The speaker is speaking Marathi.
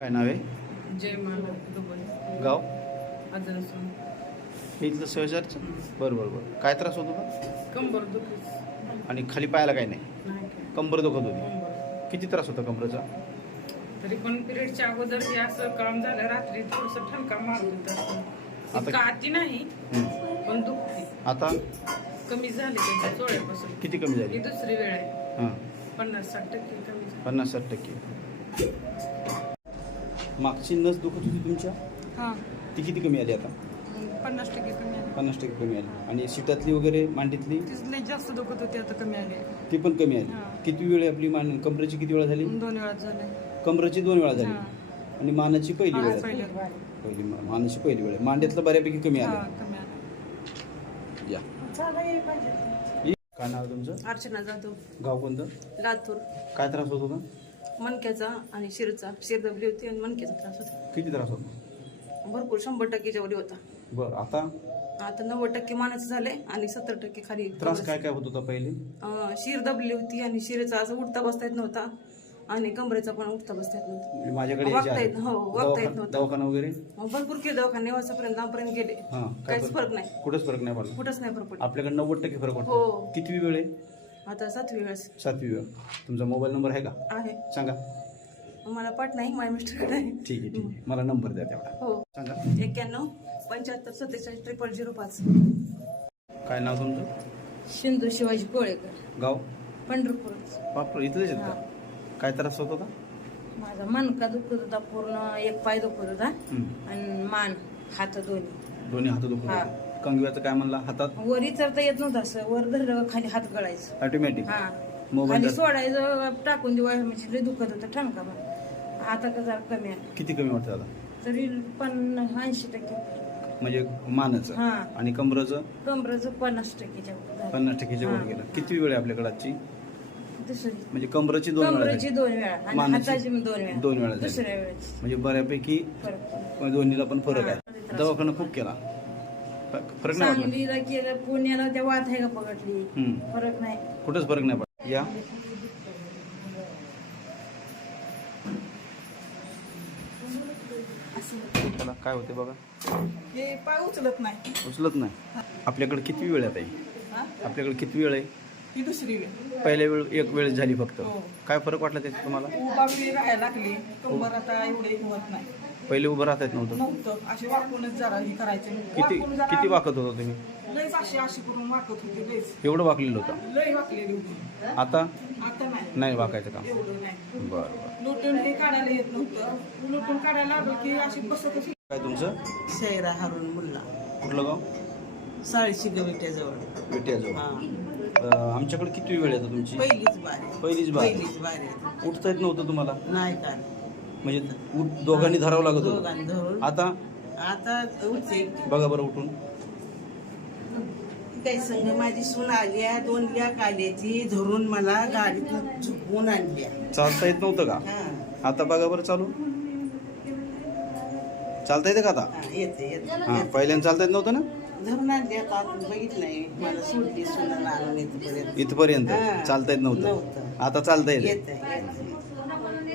काय नाव आहे? जय माला गाव? आजार असून हे इथलं सहजारचं बरं बरं बरं. काय त्रास होत कंबर दुखीच आणि खाली पायाला काय नाही? नाही काय. कंबर दुखत होती. कंबर. किती त्रास होता कंबरेचा? तरी पण पिरियडच्या अगोदर हे असं काम झालं रात्री थोडस ठणका मारत होतं. आता- आती नाही हं. पण दुखते. आता? कमी झाले त्याच्या किती कमी ही झाली दुसरी वेळ आहे. हां. पन्नास साठ टक्के कमी झाली. पन्नास साठ टक्के. मागची नस दुखत होती तुमच्या? हां. ती किती कमी आली आता? पन्नास टक्के कमी आले. पन्नास टक्के कमी आली. आणि सीटातली वगैरे मांडीतली? तीच लई जास्त दुखत होती आता कमी आले. ती पण कमी आली. हां. किती वेळ आपली मान कमरेची किती वेळा झाली? दोन वेळा झाले. कमरेची दोन वेळा झाली. हां. आणि मानाची पहिली वेळ झाली पहिलं. पहिली मा- मानाची पहिली वेळ. मांड्यातलं बऱ्यापैकी कमी हां, आलं कमी आले. या. काय नाव आहे तुमचं? अर्चना जाधव. गाव कोणतं? लातूर. काय त्रास होत होता? मणक्याचा आणि शिरचा. शिर दबली होती आणि मणक्याचा त्रास होता. किती त्रास होता? भरपूर शंभर टक्केच्या वरी होता. बरं आता? आता नव्वद टक्के मानाचं झाले आणि सत्तर टक्के खाली त्रास काय काय होत होता पहिले? अं, शिर दबली होती आणि शिरचा असं उठता बसता येत नव्हता आणि कमरेचा पण उठता बसता येत नव्हता. माझ्याकडे वागता यायचे येत-. हो, वागता येत नव्हतं. दवाखाना वगैरे? मग भरपूर केलं दवाखाने वाचापर्यंत लांबपर्यंत गेले. हा काय काहीच फरक नाही. कुठेच फरक नाही पडला. कुठंच नाही फरक पडला. आपल्याकडे नव्वद टक्के फरक पडतो. हो. कितवी वेळ आहे? आता सातवी वेळेस. सातवी वेळ. तुमचा मोबाईल नंबर आहे का? आहे. सांगा. मला पाठ नाही माझ्या मिस्टरकडे आहे. ठीक आहे ठीक आहे. मला नंबर द्या तेवढा. हो. सांगा. एक्क्याण्णव पंच्याहत्तर सत्तेचाळीस ट्रिपल झिरो पाच. काय नाव तुमचं? सिंधू शिवाजी कोळेकर. गाव? पंढरपूर. बापर इथलेच आहेत का? काय त्रास होत होता? माझा मनका दुखत होता पूर्ण एक पाय दुखत होता. आणि मान हात दोन्ही. दोन्ही हात दुखत हा. होते. कंगव्याचं काय म्हणला? हातात? वरी चढता येत नव्हतं असं. वर धरलं का खाली हात गळायचं. ऑटोमॅटिक हा. मोबाईल खाली सोडायचं टाकून दिवा म्हणजे लय दुखत होतं. ठणका मग आता का जरा कमी आहे. किती कमी वाटतं आता? तरी पण ऐंशी टक्के. म्हणजे मानाचं. हा. आणि कमरचं? कमरेचं पन्नास टक्केच्या वर झालं. पन्नास टक्केच्या वर हा. गेलं. किती वेळ आहे आपल्याकडे आजची? दुसरी. म्हणजे कमरची दोन वेळा कमरेची झाली. दोन वेळा. आणि मानाची हाताची दोन वेळा. दोन वेळा झाली. दुसऱ्या वेळेस. म्हणजे बऱ्यापैकी फरक. पडला. दोन्हीला पण फरक हा. आहे. दवाखाना खूप केला. फरक नाही वाटला. सांगलीला केलं पुण्याला त्या पकडली हम्म. फरक नाही. कुठंच फरक नाही पडला. या. त्याला काय होते बघा. हे पाय उचलत नाही. उचलत नाही. आपल्याकडे किती वेळ आहे ताई? हा? आपल्याकडे किती वेळ आहे? ही दुसरी वेळ. पहिल्या वेळ एक वेळ झाली फक्त. हो. काय फरक वाटला त्याच्यात तुम्हाला? उभा वेळी राहायला लागली. कंबर आता एवढे होत नाही. पहिले उभं राहता येत नव्हतं. नव्हतं. असे वाकूनच जरा हे करायचे. किती वाकून जरा किती वाकत होता तुम्ही? लयच अशी अशी करून वाकत होते लयच. एवढं वाकलेलं होतं? लय वाकलेली होती. आता? आता नाही. नाही वाकायचं काम. एवढं नाही. बरं बरं. लोटून हे काढायला येत नव्हतं. लोटून काढायला लागलं की अशी बसत अशी काय तुमचं? शैरा हारून मुल्ला. कुठलं गाव? साळशी गविट्याजवळ. विट्याजवळ. हा. अं, आमच्याकडे किती वेळ येतं तुमची? पहिलीच बारी. पहिलीच बार. पहिलीच बारी उठता येत नव्हतं तुम्हाला? नाही का म्हणजे उठ- दोघांनी धरावं लागत होतं. दोघांनी धरून. आता? आता उठते. बघा बरं उठून. काही संग माझी सून आली आहे दोन लिया आल्याची धरून मला गाडीतून झुकवून आणल्या. चालता येत नव्हतं का? हा. आता बघा बरं चालू. चालता येतं का आता? हा, येते येते. हा पहिल्यांदा चालता येत नव्हतं ना? धरून आणल्या का बघितलंय. मला सोडली सुनाला आणून इथपर्यंत. इथपर्यंत. हा. चालता येत नव्हतं. नव्हतं. आता चालता येते येते येते